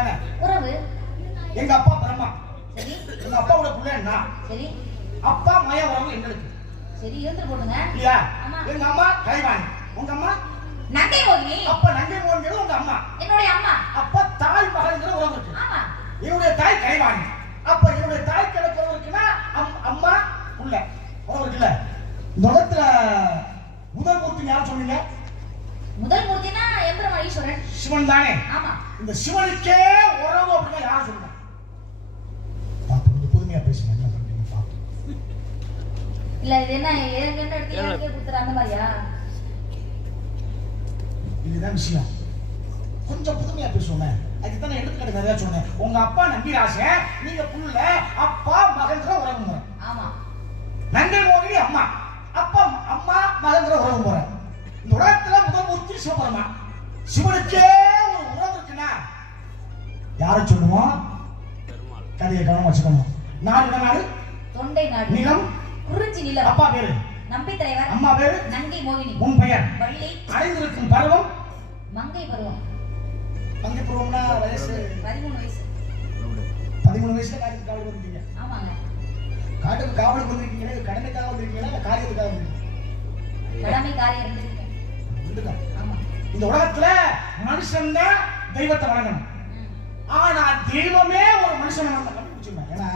தானே உறவு. எங்க அப்பா பிரம்மா. சரி. எங்க அப்பாவோட புள்ள என்ன? சரி. அப்பா மய உறவு எங்களுக்கு. சரி இருந்து போடுங்க. இல்லையா? ஆமா. எங்க அம்மா கலைவாணி. உங்க அம்மா நங்கை மோகினி. அப்ப நங்கை மோகினிங்கிறது உங்க அம்மா. என்னுடைய அம்மா. அப்ப தாய் மகள்ங்கிற உறவு இருக்கு. ஆமா. என்னுடைய தாய் கலைவாணி. அப்ப என்னுடைய தாய் கிழக்கு உறவு இருக்குன்னா அம்மா புள்ள உறவு இருக்குல்ல. இந்த உலகத்துல முதல் மூர்த்தி யார் சொன்னீங்க? முதல் மூர்த்தினா எம்பெருமான் ஈஸ்வரன். சிவன் தானே? ஆமா. இந்த சிவனுக்கே உறவு அப்படின்னா யார் சொல்லுங்க? பாப்பா கொஞ்சம் பொறுமையா பேசுங்க. என்ன பண்றீங்க பாப்பா? இல்ல இது என்ன ஏற்கனவே எடுத்து எனக்கே குத்துற அந்த மாதிரியா? இதுதான் விஷயம். கொஞ்சம் புதுமையா பேசுவோமே. அதுக்கு தான் எடுத்துக்கிட்டு நிறைய சொன்னேன். உங்க அப்பா நம்பிராசன், நீங்க புள்ள, அப்பா மகன்ற உறவு முறை. ஆமா. நங்கை மோகினி அம்மா, அப்பா அம்மா மகன்ற உறவு முறை. இந்த உலகத்துல முதல் மூர்த்தி சிவபெருமா. சிவனுக்கே ஒரு உறவு இருக்குன்னா யாரை சொல்லுவோம்? கதையை கவனம் வச்சுக்கணும். நாடு என்ன நாடு? தொண்டை நாடு. நிலம் குறிஞ்சி நிலம். அப்பா பேரு நம்பி தலைவர். அம்மா பேரு நங்கை மோகினி. உன் பெயர்? வள்ளி. அடைந்திருக்கும் பருவம்? மங்கை பருவம். மங்கை பருவம்னா வயசு 13 வயசு. 13 வயசுல காட்டுக்கு காவலுக்கு வந்தீங்க. ஆமாங்க. காட்டுக்கு காவலுக்கு வந்திருக்கீங்களா? கடமைக்காக வந்திருக்கீங்களா? இல்ல காரியத்துக்காக வந்திருக்கீங்களா? கடமை காரியம் இருந்திருக்கேன். ஆமா. இந்த உலகத்துல மனுஷன் தான் தெய்வத்தை வணங்கணும். ஆனா தெய்வமே ஒரு மனுஷனை நம்ம கண்டுபிடிச்சிருந்தோம். ஏன்னா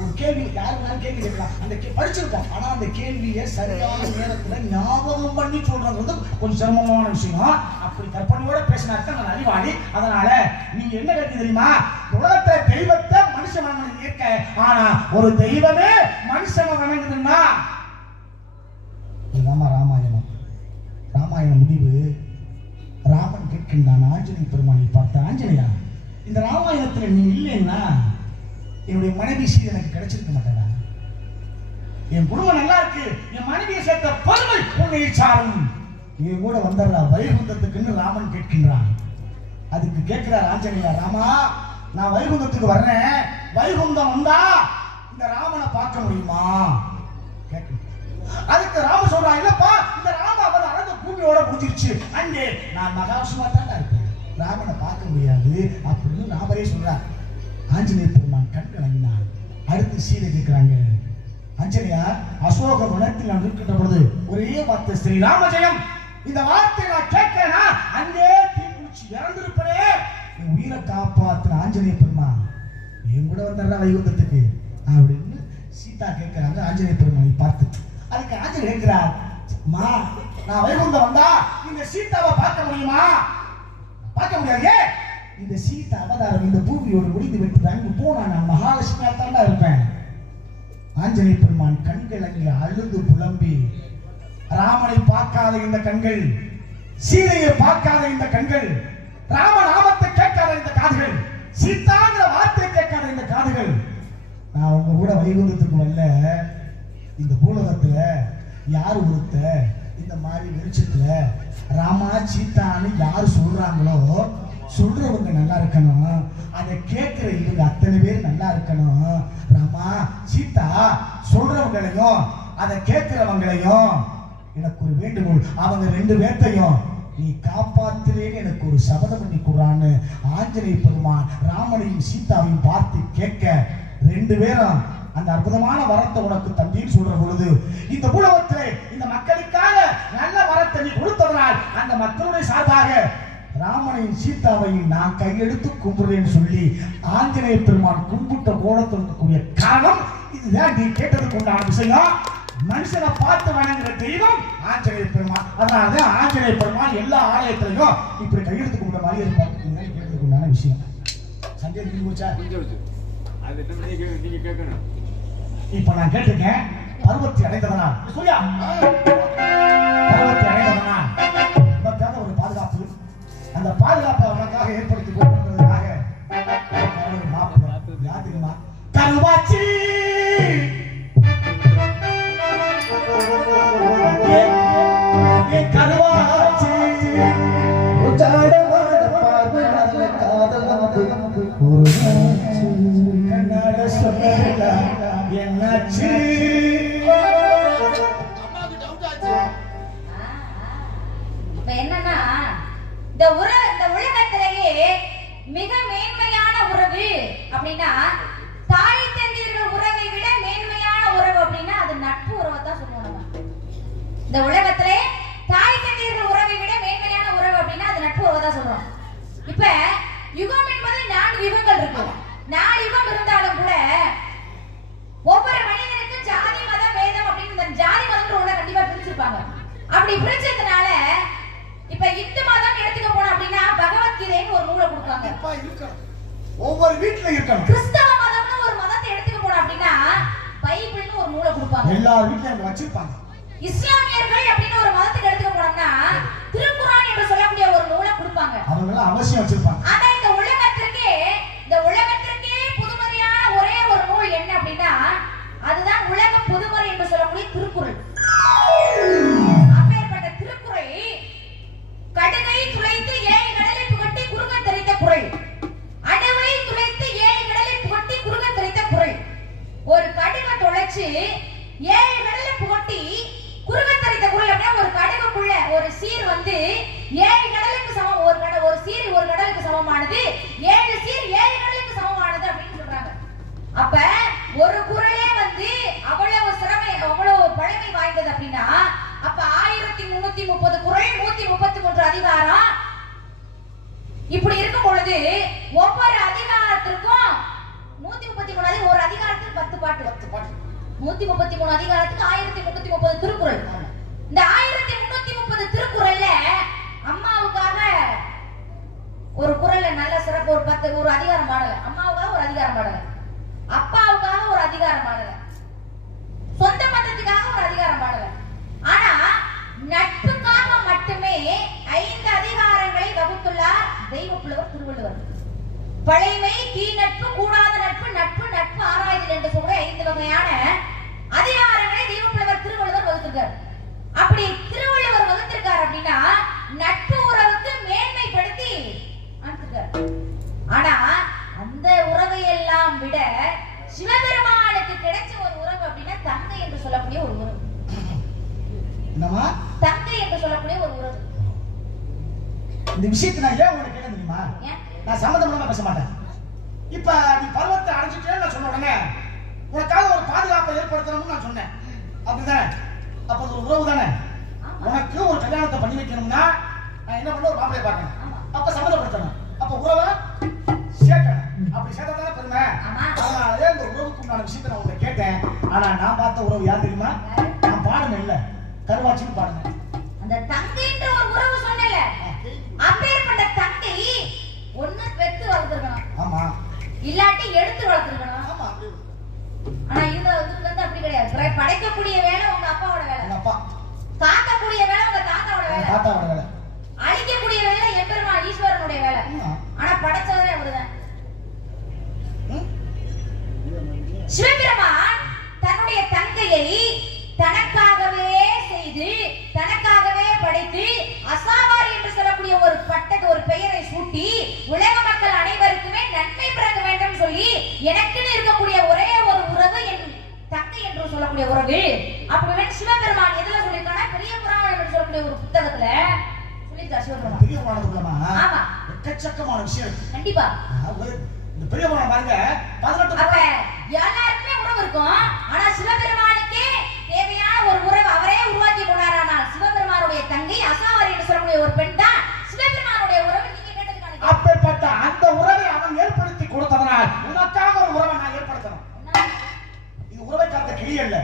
ஒரு கேள்வி யாருனாலும் கேள்வி கேட்கலாம். அந்த படிச்சிருப்போம். ஆனா அந்த கேள்வியை சரியான நேரத்துல ஞாபகம் பண்ணி சொல்றது கொஞ்சம் சிரமமான விஷயம். அப்படி கற்பனையோட பேசினாத்தான் நான் அறிவாளி. அதனால நீங்க என்ன கேட்க தெரியுமா? உலகத்துல தெய்வத்தை மனுஷன் வணங்கணும் இருக்க. ஆனா ஒரு தெய்வமே மனுஷனை வணங்குதுன்னா இதுதான் ராமாயணம். ராமாயண முடிவு ராமன் கேட்கின்றான் ஆஞ்சநேய பெருமானை பார்த்த, ஆஞ்சநேயா இந்த ராமாயணத்துல நீ இல்லைன்னா என்னுடைய மனைவி சீதை எனக்கு கிடைச்சிருக்க மாட்டேடா. என் குடும்பம் நல்லா இருக்கு, என் மனைவியை சேர்த்த பெருமை உன்னை சாரும். என் கூட வந்துடுறா வைகுந்தத்துக்குன்னு ராமன் கேட்கின்றான். அதுக்கு கேட்கிறார் ஆஞ்சநேயா, ராமா நான் வைகுந்தத்துக்கு வர்றேன், வைகுந்தம் வந்தா இந்த ராமனை பார்க்க முடியுமா? அதுக்கு ராம சொல்றான், இல்லப்பா இந்த ராம அவன் அழகு பூமியோட முடிஞ்சிருச்சு, அங்கே நான் மகாவிஷ்ணுவா தான் இருப்பேன், ராமனை பார்க்க முடியாது அப்படின்னு ராமரே சொல்றார். ஆஞ்சநேய பெருமான் கண் கலங்கினான். அடுத்து சீதை கேட்கிறாங்க, ஆஞ்சநேயா அசோக வனத்தில் நான் இருக்கின்ற பொழுது ஒரே வார்த்தை ஸ்ரீராம ஜெயம், இந்த வார்த்தை நான் கேட்கிறேன்னா அங்கே தீக்குளிச்சு இறந்திருப்பனே, என் உயிரை காப்பாத்தின ஆஞ்சநேய பெருமான் என் கூட வந்துடுறா வைகுந்தத்துக்கு அப்படின்னு சீதா கேட்கிறாங்க ஆஞ்சநேய பெருமானை பார்த்து. அதுக்கு ஆஞ்சநேயர் கேட்கிறார், அம்மா நான் வைகுந்தம் வந்தா இந்த சீதாவை பார்க்க முடியுமா? பார்க்க முடியாது. இந்த சீதா அவதாரம் இந்த பூமியோடு முடிந்து விட்டு அங்கு போனா நான் மகாலட்சுமியா தாண்டா இருப்பேன். ஆஞ்சநேய பெருமான் கண்கள் அங்கே அழுது புலம்பி, ராமனை பார்க்காத இந்த கண்கள், சீதையை பார்க்காத இந்த கண்கள், ராமநாமத்தை கேட்காத இந்த காதுகள், சீதாங்கிற வார்த்தை கேட்காத இந்த காதுகள், நான் உங்க கூட வைகுந்தத்துக்கு வரல, இந்த பூலகத்துல யார் ஒருத்த இந்த மாதிரி வெளிச்சத்துல ராமா சீதான்னு யார் சொல்றாங்களோ சொல்றவங்க நல்லா இருக்கணும், அதை கேட்கிற இவங்க அத்தனை பேர் நல்லா இருக்கணும். ராமா சீதா சொல்றவங்களையும் அதை கேட்கிறவங்களையும் எனக்கு ஒரு வேண்டுகோள், அவங்க ரெண்டு பேர்த்தையும் நீ காப்பாத்துறேன்னு எனக்கு ஒரு சபதம் பண்ணி கொடுறான்னு ஆஞ்சநேய பெருமான் ராமனையும் சீதாவையும் பார்த்து கேட்க, ரெண்டு பேரும் அந்த அற்புதமான வரத்தை உனக்கு தம்பின்னு சொல்ற பொழுது, இந்த உலகத்திலே இந்த மக்களுக்காக நல்ல வரத்தை நீ கொடுத்ததனால் அந்த மக்களுடைய சார்பாக ராமனையும் சீதாவையும் நான் கையெடுத்து கும்பிடுறேன்னு சொல்லி ஆஞ்சநேய பெருமான் கும்பிட்ட கோலத்தில் இருக்கக்கூடிய காரணம் இதுதான். நீ கேட்டதுக்கு உண்டான விஷயம். மனுஷனை பார்த்து வணங்குற தெய்வம் ஆஞ்சநேய பெருமான். அதனாலதான் ஆஞ்சநேய பெருமான் எல்லா ஆலயத்திலையும் இப்படி கையெடுத்து கும்பிட்ட மாதிரி இருப்பாங்க. கேட்டதுக்கு உண்டான விஷயம். சந்தேகம் போச்சா? இப்ப நான் கேட்டிருக்கேன், பருவத்தை அடைந்ததனால் சொல்லியா, பருவத்தை அடைந்ததனால் உனக்காக ஒரு பாதுகாப்பு, அந்த பாதுகாப்பை உனக்காக ஏற்படுத்தி கொடுக்கிறதுக்காக யார் தெரியுமா? கருவாச்சி கருவாச்சி என்னாச்சு? இப்ப என்னன்னா இந்த உலகத்திலேயே மிக மேன்மையான உறவு அப்படின்னா தாய் தந்தையர்கள் உறவை விட மேன்மையான உறவு அப்படின்னா அது நட்பு உறவை தான் சொல்லுவோம் நம்ம. இந்த உலகத்திலே தாய் தந்தையர்கள் உறவை விட மேன்மையான உறவு அப்படின்னா அது நட்பு உறவை தான் சொல்றோம். இப்ப யுகம் என்பது 4 யுகங்கள் இருக்கு. 4 யுகம் இருந்தாலும் கூட ஒவ்வொரு மனிதனுக்கும் ஜாதி மத பேதம் அப்படின்னு இந்த ஜாதி மதம்ன்ற உள்ள கண்டிப்பா பிரிச்சிருப்பாங்க. அப்படி பிரிச்சதுனால இப்ப இந்து மதம் எடுத்துக்க போனோம் அப்படின்னா பகவத்கீதைன்னு ஒரு நூலை கொடுப்பாங்க. ஒவ்வொரு வீட்ல இருக்கணும். கிறிஸ்தவ மதம்னு ஒரு மதத்தை எடுத்துக்க போனோம் அப்படின்னா பைபிள்னு ஒரு நூலை கொடுப்பாங்க. எல்லா வீட்லயும் வச்சிருப்பாங்க. இஸ்லாமியர்கள் அப்படின்னு ஒரு மதத்துக்கு எடுத்துக்க போனோம்னா திருக்குர்ஆன் என்று சொல்லக்கூடிய ஒரு நூலை கொடுப்பாங்க. அவங்க அவசியம் வச்சிருப்பாங்க. ஆனா இந்த உலகத்திற்கே புதுமறையான ஒரே ஒரு நூல் என்ன அப்படின்னா அதுதான் உலக பொதுமறை என்று சொல்லக்கூடிய திருக்குறள். அப்பேற்பட்ட திருக்குறள் கடுகை துளைத்து 7 கடலை புகட்டி குறுகத் தெரித்த குறள். அடவை துளைத்து 7 கடலை புகட்டி குறுகத் தெரித்த குறள். ஒரு கடுகை துளைச்சு 7 கடலை புகட்டி குறுகத் தெரித்த குறள். அப்படின்னா ஒரு கடுகுக்குள்ள ஒரு சீர் வந்து 7 கடலுக்கு சமம். ஒரு சீர் ஒரு கடலுக்கு சமமானது. 7 சீர் 7 கடலுக்கு சமமானது அப்படின்னு சொல்றாங்க. அப்ப ஒரு குறளே வந்து அவ்வளவு சிறமை அவ்வளவு பழமை வாய்ந்தது அப்படின்னா அப்ப 1330 குறள் 133 அதிகாரம். இப்படி இருக்கும் பொழுது ஒவ்வொரு அதிகாரத்திற்கும் 133 ஒரு அதிகாரத்துக்கு 10 பாட்டு. 133 அதிகாரத்துக்கு 1330 திருக்குறள். இந்த 1330 திருக்குறள்ல அம்மாவுக்காக ஒரு குறள்ல நல்ல சிறப்பு ஒரு அதிகாரம் பாடல. அம்மாவுக்காக ஒரு அதிகாரம் பாடல. அப்பாவுக்காக ஒரு அதிகாரம் பாடல. சொந்த மதத்துக்காக ஒரு அதிகாரம் பாடல. ஆனா நட்புக்காக மட்டுமே 5 அதிகாரங்களை வகுத்துள்ளார் தெய்வப்புலவர் திருவள்ளுவர். பழைமை, தீ நட்பு, கூடாத நட்பு, நட்பு நட்பு ஆராய்தல் என்று சொல்ற 5 வகையான அதிகாரங்களை தெய்வப்புலவர் திருவள்ளுவர் வகுத்திருக்கார். அப்படி திருவள்ளுவர் வகுத்திருக்கார் அப்படின்னா நட்பு உறவுக்கு மேன்மைப்படுத்தி அனுப்பிருக்கார். ஆனா அந்த உறவை எல்லாம் விட சிவபெருமானுக்கு கிடைச்ச ஒரு உறவு அப்படின்னா தங்கை என்று சொல்லக்கூடிய ஒரு உறவு. என்னமா? தங்கை என்று சொல்லக்கூடிய ஒரு உறவு. இந்த விஷயத்தை நான் ஏன் உங்களுக்கு கேட்க தெரியுமா? நான் சம்மதம் இல்லாம பேச மாட்டேன். இப்ப நீ பருவத்தை அடைஞ்சிட்டேன்னு நான் சொன்ன உடனே உனக்காக ஒரு பாதுகாப்பை ஏற்படுத்தணும்னு நான் சொன்னேன். அப்படிதானே? அப்ப அது ஒரு உறவு தானே? உனக்கு ஒரு கல்யாணத்தை பண்ணி வைக்கணும்னா நான் என்ன பண்ண ஒரு மாப்பிளைய பார்க்கணும். அப்ப சம்மதப்படுத்தணும். அப்ப உறவை சேர்க்கணும். அப்படி சேர்த்தாதானே பெருமை. அதனாலே இந்த உறவுக்கு உண்டான விஷயத்தை நான் உங்களை கேட்டேன். ஆனா நான் பார்த்த உறவு யார் தெரியுமா? நான் பாடுனேன் இல்ல, கருவாச்சின்னு பாடுனேன். அந்த தங்கைன்ற ஒரு உறவு சொன்னல, அப்பேற்பட்ட தங்கை ஒண்ணு பெத்து வளர்த்திருக்கணும். ஆமா. இல்லாட்டி எடுத்து வளர்த்திருக்கணும். ஆமா. ஆனா இது வந்து அப்படி கிடையாது. படைக்கக்கூடிய வேலை உங்க அப்பாவோட வேலை. உங்க அப்பா. காக்கக்கூடிய வேலை உங்க தாத்தாவோட வேலை. தாத்தாவோட வேலை. அழிக்கக்கூடிய வேலை எம்பெருமான் ஈஸ்வரனுடைய வேலை. ஆனா படைச்சவரே அவர்தான். சிவபெருமான் தன்னுடைய தங்கையை தனக்காகவே செய்து தனக்காகவே படைத்து அசாவாரி என்று சொல்லக்கூடிய ஒரு பட்டத்து ஒரு பெயரை சூட்டி உலக மக்கள் அனைவருக்குமே நன்மை பிறக்க வேண்டும் சொல்லி எனக்குன்னு இருக்கக்கூடிய ஒரே ஒரு உறவு என் தங்கை என்று சொல்லக்கூடிய உறவு. அப்படி சிவபெருமான் எதுல சொல்லியிருக்கானா பெரிய புராணம் என்று சொல்லக்கூடிய ஒரு புத்தகத்துல சொல்லியிருக்கார் சிவபெருமான். பெரிய புராணத்துக்குள்ளமா? ஆமா. எக்கச்சக்கமான விஷயம். கண்டிப்பா. இந்த பெரிய புராணம் பாருங்க 18 அப்ப எல்லாருக்குமே உறவு இருக்கும். ஆனா சிவபெருமானுக்கே தேவையான ஒரு உறவு அவரே உருவாக்கி கொண்டாரானால் சிவபெருமானுடைய தங்கை அசாவாரி என்று சொல்லக்கூடிய ஒரு பெண் தான் சிவபெருமானுடைய உறவு. நீங்க கேட்டதுக்கான அப்பேற்பட்ட அந்த உறவை அவன் ஏற்படுத்தி கொடுத்தவனால் உனக்காக ஒரு உறவை நான் ஏற்படுத்தணும். இது உறவை காத்த கிளி அல்ல,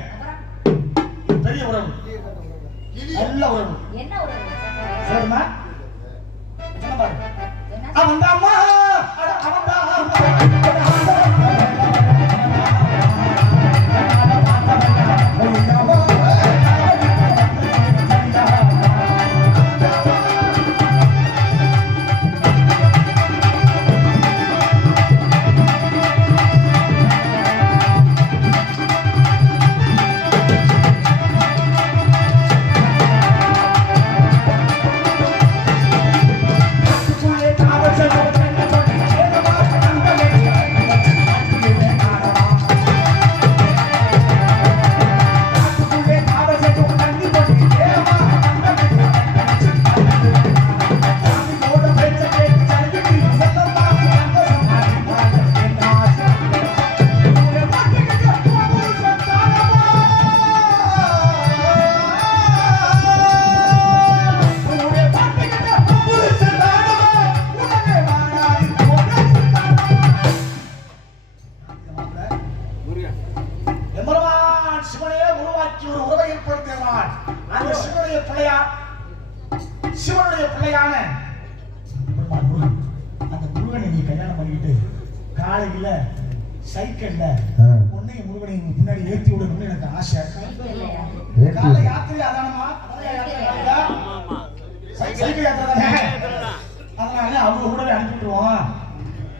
பெரிய உறவு, நல்ல உறவு. என்ன உறவு சொல்லுமா? என்ன பாருங்க, அவன் தான் அம்மா, அவன் தான் I was ஓட்டிக்கிட்டு காலையில சைக்கிள்ல பொண்ணைய முருகனையும் முன்னாடி ஏற்றி விடணும்னு எனக்கு ஆசை. காலை யாத்திரை அதானமா? சைக்கிள் யாத்திரை தானே? அதனால அவங்க கூடவே அனுப்பி விட்டுருவோம்.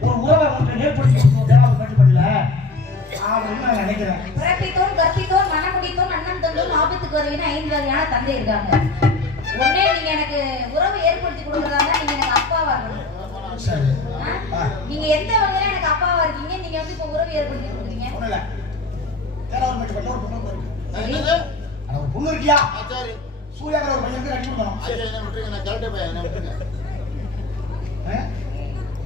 ஒரு உறவை ஒன்று ஏற்படுத்தி மேட்டுப்பட்டியில அப்படின்னு நான் நினைக்கிறேன். பிறப்பித்தோன் கற்பித்தோன் மனமுடித்தோன் அண்ணன் தந்தோன் ஆபத்துக்கு வருவீன்னு 5 வகையான தந்தை இருக்காங்க. ஒண்ணே நீங்க எனக்கு உறவு ஏற்படுத்தி கொடுக்கறதாங்க, நீங்க எனக்கு அப்பாவா இருக்கணும். சரி. நீங்க எந்த வகையில எனக்கு அப்பாவா இருக்கீங்க? நீங்க வந்து இப்ப உறவு ஏற்படுத்தி கொடுக்குறீங்க. ஒண்ணுல தேராவது மேட்டுப்பட்டில ஒரு பொண்ணு இருக்கு. என்னது? அட ஒரு பொண்ணு இருக்கியா? சரி. சூர்யாங்கற ஒரு பையனுக்கு கட்டி கொடுக்கணும். ஐயா என்ன விட்டுங்க, நான் கரெக்ட்டா பையன் என்ன விட்டுங்க.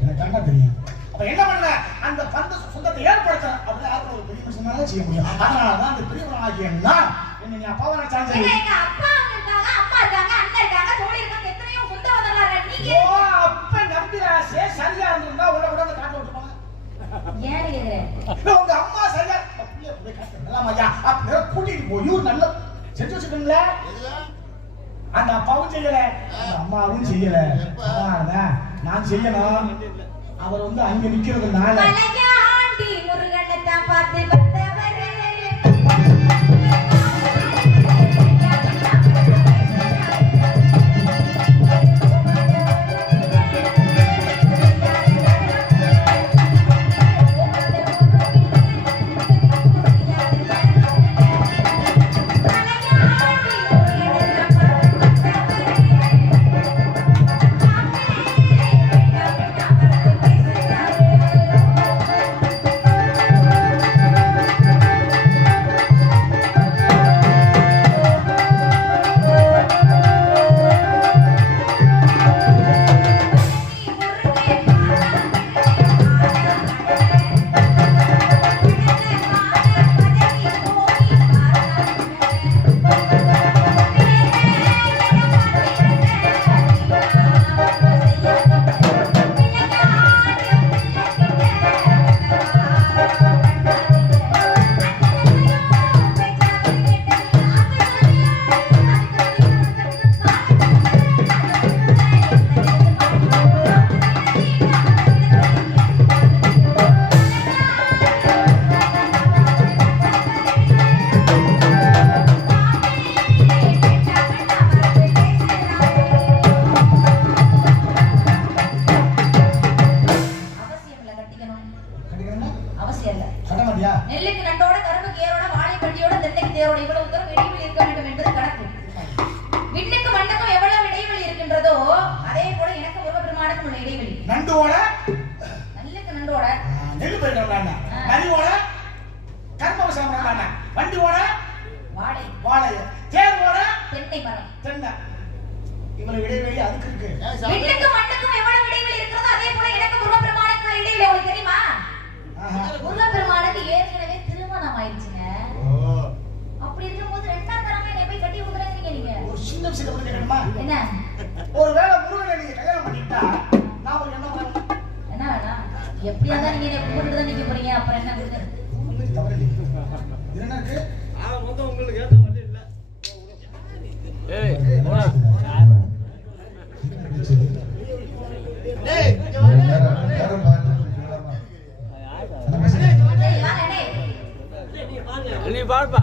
எனக்கு கரெக்ட்டா தெரியும். அப்ப என்ன பண்ண? அந்த பந்த சொந்தத்தை ஏற்படுத்தணும். அப்படி யாரும் ஒரு பெரிய மனுஷனால செய்ய முடியும். அதனால தான் அந்த பெரியவனாகிய நான் என்ன நீ அப்பாவை நான் சான்ஸ் எங்க அப்பா இருக்காங்க, அம்மா இருக்காங்க, அண்ணன் இருக்காங்க, தோழி இருக்காங்க, எத்தனையோ சொந்த வந்தலார நீங்க. ஓ அப்ப நம்பிராசே சரியா இருந்தா உள்ள கூட அந்த காட்ட விட்டுப்பாங்க. ஏன் கேக்குறேன்? உங்க அம்மா சரியா அப்படியே போய் காட்டலாம் ஐயா. அப்படியே கூட்டிட்டு போய் ஒரு நல்ல செஞ்சு வச்சுக்கீங்களா? அந்த அப்பாவும் செய்யல, அந்த அம்மாவும் செய்யல. அதான் நான் செய்யணும். அவர் வந்து அங்க நிக்கிறதுனால மலையாண்டி முருகனை தான் பார்த்து வந்தவரே. நெல்லுக்கு நண்டோட கரும்புக்கு ஏரோட வாழை பண்டியோட தென்னைக்கு தேரோட இவ்வளவு தூரம் இடைவெளி இருக்க வேண்டும் என்பது கணக்கு. விண்ணுக்கு மண்ணுக்கும் எவ்வளவு இடைவெளி இருக்கின்றதோ அதே போல எனக்கு முருகப்பெருமானுக்கும் உள்ள இடைவெளி. நண்டோட நெல்லுக்கு நண்டோட நெல்லு போயிட்டோம்னா நரியோட கர்மவசம்னா வண்டியோட வாழை வாழை தேரோட தென்னை மரம் தென்னை இவ்வளவு இடைவெளி அதுக்கு இருக்கு. விண்ணுக்கு மண்ணுக்கும் எவ்வளவு இடைவெளி இருக்கிறதோ அதே போல எனக்கு முருகப்பெருமானுக்கும் உள்ள இடைவெளி உங்களுக்கு தெரியுமா? முருகப்பெருமானுக்கு ஏற்கனவே திருமணம் ஆயிடுச்சுங்க. அப்படி இருக்கும்போது ரெண்டாம் தரமா என்னை போய் கட்டி கொடுக்குறீங்க நீங்க. ஒரு சின்ன விஷயம் பத்தி கேட்கணுமா? என்ன? ஒருவேளை முருகனை நீங்க கல்யாணம் பண்ணிட்டா நான் ஒரு என்ன வேணும்? என்ன வேணும்? எப்படியா தான் நீங்க என்னை கூப்பிட்டு தான் நிக்க போறீங்க, அப்புறம் என்ன கொடுங்க? உங்களுக்கு தவறு இல்லை. இது என்ன இருக்கு? மொத்தம் உங்களுக்கு ஏத்த வழி இல்ல. ஏய் போடா. டேய் யாரும் பாத்து நீ பாருப்பா.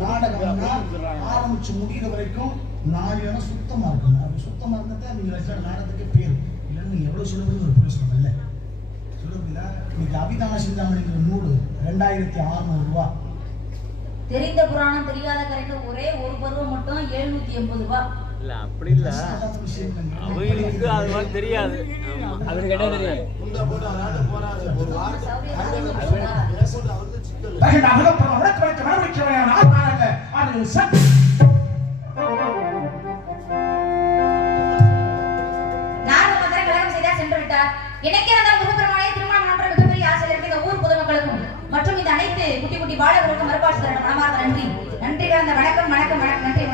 நாடகம்னா ஆரம்பிச்சு முடிகிற வரைக்கும் நாயன சுத்தமா இருக்கணும். அப்படி சுத்தமா இருந்தா நீங்க நாடகத்துக்கு பேர் இல்லைன்னு எவ்வளவு சொல்லுறது ஒரு புரிசனம் இல்ல சொல்லுங்களா? இன்னைக்கு அபிதான சிந்தாமணிங்கிற நூல் 2600 ரூபாய். தெரிந்த புராணம் தெரியாத கரைக்கு ஒரே ஒரு பருவம் மட்டும் 780 ரூபாய். இல்ல அப்படி இல்ல, அவங்களுக்கு அது மாதிரி தெரியாது. அவருக்கு என்ன தெரியும்? மற்றும் இந்த அனைத்து குட்டி குட்டி பாலகர்களுக்கும் மறுபாடு தரணும். மனமார்ந்த நன்றி. நன்றி கலந்த வணக்கம் வணக்கம் வணக்கம். நன்றி.